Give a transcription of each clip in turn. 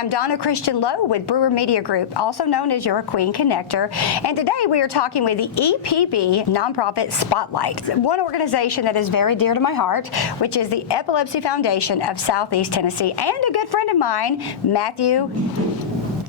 am Donna Christian Lowe with Brewer Media Group, also known as your Queen Connector. And today we are talking with the EPB Nonprofit Spotlight, one organization that is very dear to my heart, which is the Epilepsy Foundation of Southeast Tennessee, and a good friend of mine, Matthew.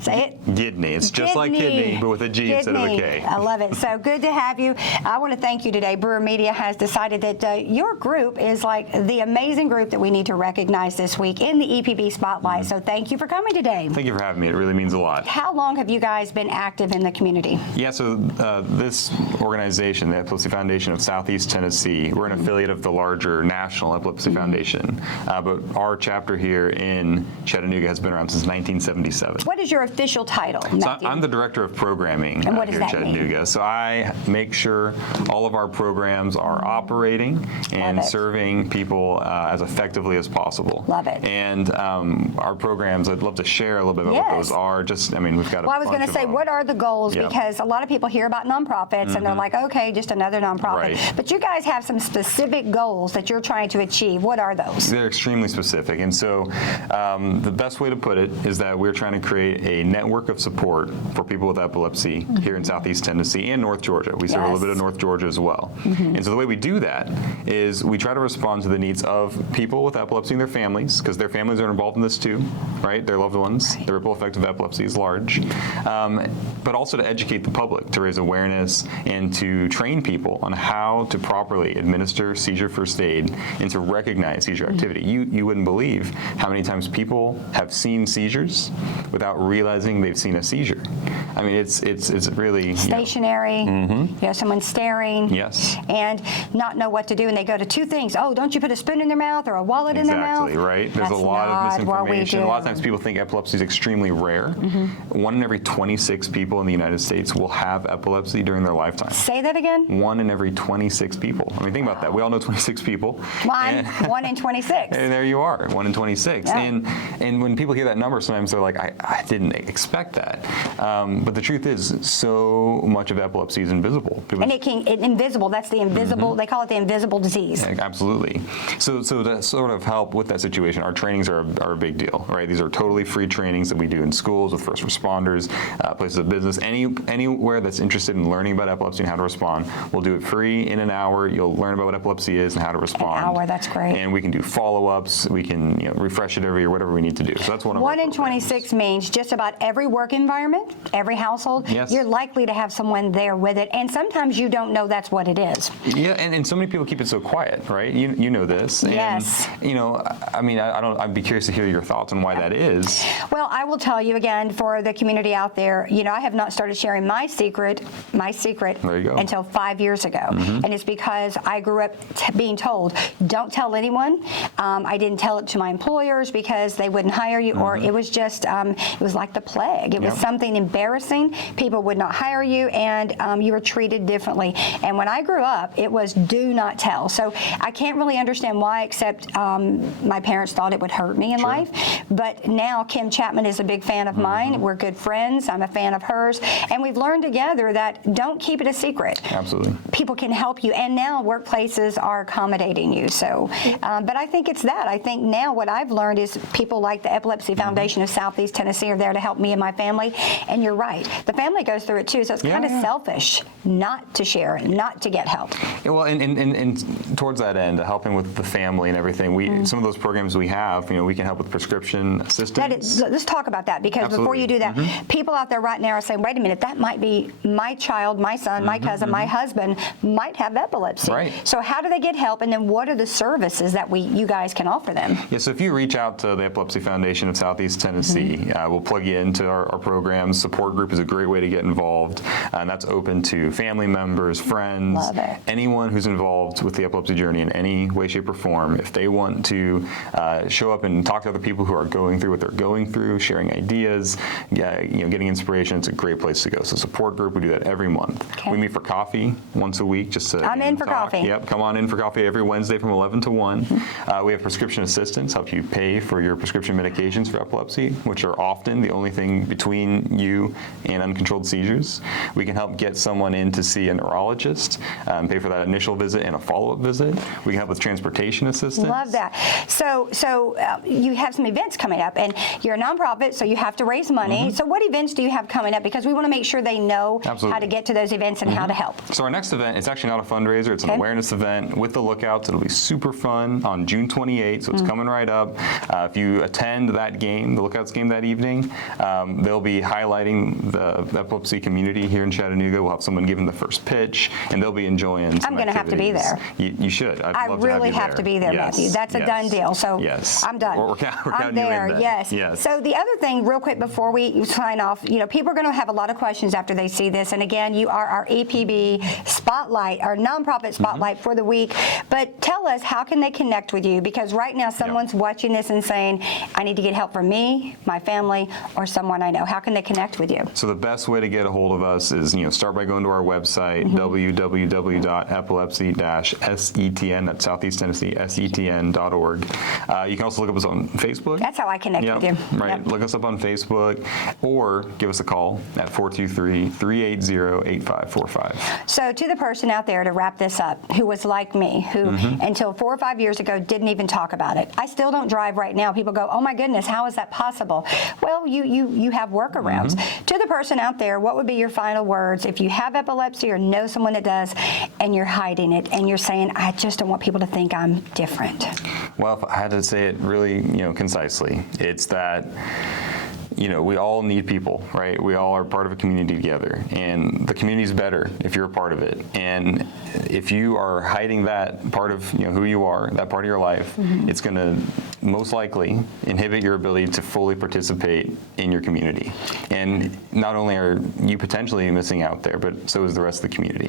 Say it. Gidney. It's just like kidney, but with a G instead of a K. I love it. So good to have you. I want to thank you today. Brewer Media has decided that your group is like the amazing group that we need to recognize this week in the EPB Spotlight. So thank you for coming today. Thank you for having me. It really means a lot. How long have you guys been active in the community? Yeah, so this organization, the Epilepsy Foundation of Southeast Tennessee, we're an affiliate of the larger National Epilepsy Foundation. But our chapter here in Chattanooga has been around since 1977. What is your official title, Matthew? So I'm the director of programming and what does here in that Chattanooga. mean? So I make sure all of our programs are operating and serving people as effectively as possible. Love it. And our programs, I'd love to share a little bit about what those are. Just, I mean, we've got a Well, I was going to say, what are the goals? Yep. Because a lot of people hear about nonprofits and they're like, okay, just another nonprofit. Right. But you guys have some specific goals that you're trying to achieve. What are those? They're extremely specific. And so the best way to put it is that we're trying to create a network of support for people with epilepsy here in Southeast Tennessee and North Georgia. We serve a little bit of North Georgia as well. And so the way we do that is we try to respond to the needs of people with epilepsy and their families, because their families are involved in this too, right? Their loved ones. The ripple effect of epilepsy is large. But also to educate the public, to raise awareness, and to train people on how to properly administer seizure first aid and to recognize seizure activity. You wouldn't believe how many times people have seen seizures without realizing they've seen a seizure. I mean, it's really Stationary, you know, someone staring, Yes. and not know what to do, and they go to two things. Oh, don't you put a spoon in their mouth or a wallet in their mouth? Exactly, right? There's That's a lot of not what we misinformation. do. A lot of times people think epilepsy is extremely rare. 1 in every 26 people in the United States will have epilepsy during their lifetime. Say that again? 1 in every 26 people. I mean, think about that. We all know 26 people. One in 26. And there you are, 1 in 26. Yeah. And when people hear that number, sometimes they're like, I didn't expect that. But the truth is, so much of epilepsy is invisible. And invisible, that's the invisible, they call it the invisible disease. Yeah, absolutely. So to sort of help with that situation, our trainings are a big deal, right? These are totally free trainings that we do in schools with first responders, places of business, anywhere that's interested in learning about epilepsy and how to respond. We'll do it free in an hour. You'll learn about what epilepsy is and how to respond. An hour, that's great. And we can do follow-ups. We can refresh it every year, whatever we need to do. So that's one of our 1 in 26 means just about every work environment, every household, you're likely to have someone there with it, and sometimes you don't know that's what it is. Yeah, and so many people keep it so quiet, right? You know this. Yes. And, I mean, I'd be curious to hear your thoughts on why that is. Well, I will tell you again, for the community out there, I have not started sharing my secret There you go. until 5 years ago. And it's because I grew up being told, don't tell anyone. I didn't tell it to my employers because they wouldn't hire you, or it was just, it was like the plague. It was something embarrassing. People would not hire you, and you were treated differently. And when I grew up, it was do not tell. So I can't really understand why, except my parents thought it would hurt me in life. But now Kim Chapman is a big fan of mine. We're good friends. I'm a fan of hers. And we've learned together that don't keep it a secret. Absolutely. People can help you. And now workplaces are accommodating you. So, but I think it's that. I think now what I've learned is people like the Epilepsy Foundation of Southeast Tennessee are there to help me and my family. And you're right. The family goes through it too. So it's kind of selfish not to share it, not to get help. Yeah, well, and towards that end, helping with the family and everything, some of those programs we have, we can help with prescription assistance. Let's talk about that, because before you do that, people out there right now are saying, wait a minute, that might be my child, my son, my cousin, my husband might have epilepsy. Right. So how do they get help, and then what are the services that you guys can offer them? Yeah, so if you reach out to the Epilepsy Foundation of Southeast Tennessee, we'll plug you into our programs. Support group is a great way to get involved, and that's open to family members, friends, anyone who's involved with the epilepsy journey in any way, shape, or form. If they want to show up and talk to other people who are going through what they're going through, sharing ideas, getting inspiration, it's a great place to go. So support group, we do that every month. We meet for coffee once a week, just to I'm in for talk. coffee. Yep, come on in for coffee every Wednesday from 11 to 1. We have prescription assistance, help you pay for your prescription medications for epilepsy, which are often the only only thing between you and uncontrolled seizures. We can help get someone in to see a neurologist, pay for that initial visit and a follow-up visit. We can help with transportation assistance. Love that. So you have some events coming up, and you're a nonprofit, so you have to raise money. So what events do you have coming up? Because we want to make sure they know how to get to those events and how to help. So our next event, it's actually not a fundraiser, it's an awareness event with the Lookouts. It'll be super fun on June 28th, so it's coming right up. If you attend that game, the Lookouts game that evening, they'll be highlighting the epilepsy community here in Chattanooga. We'll have someone giving the first pitch, and they'll be enjoying some I'm going to have to be there. You should. I really have to be there, Matthew. That's a done deal. So I'm done. We're counting I'm there. you in Yes. Yes. So the other thing, real quick before we sign off, people are going to have a lot of questions after they see this. And again, you are our EPB spotlight, our nonprofit spotlight for the week. But tell us, how can they connect with you? Because right now, someone's watching this and saying, I need to get help for me, my family, or someone I know. How can they connect with you? So the best way to get a hold of us is, start by going to our website, www.epilepsy-setn, that's Southeast Tennessee, setn.org. You can also look up us on Facebook. That's how I connect with you. Right. Yep. Look us up on Facebook, or give us a call at 423-380-8545. So to the person out there, to wrap this up, who was like me, who until 4 or 5 years ago didn't even talk about it. I still don't drive right now. People go, oh my goodness, how is that possible? Well, you have workarounds. To the person out there, what would be your final words if you have epilepsy or know someone that does, and you're hiding it, and you're saying, I just don't want people to think I'm different? Well, if I had to say it really, concisely, it's that we all need people, right? We all are part of a community together, and the community is better if you're a part of it. And if you are hiding that part of who you are, that part of your life, it's going to most likely inhibit your ability to fully participate in your community. And not only are you potentially missing out there, but so is the rest of the community.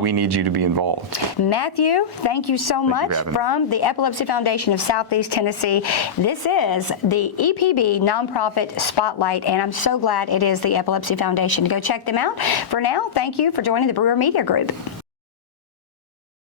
We need you to be involved. Matthew, thank you so much from the Epilepsy Foundation of Southeast Tennessee. This is the EPB nonprofit spotlight, and I'm so glad it is the Epilepsy Foundation. Go check them out. For now, thank you for joining the Brewer Media Group.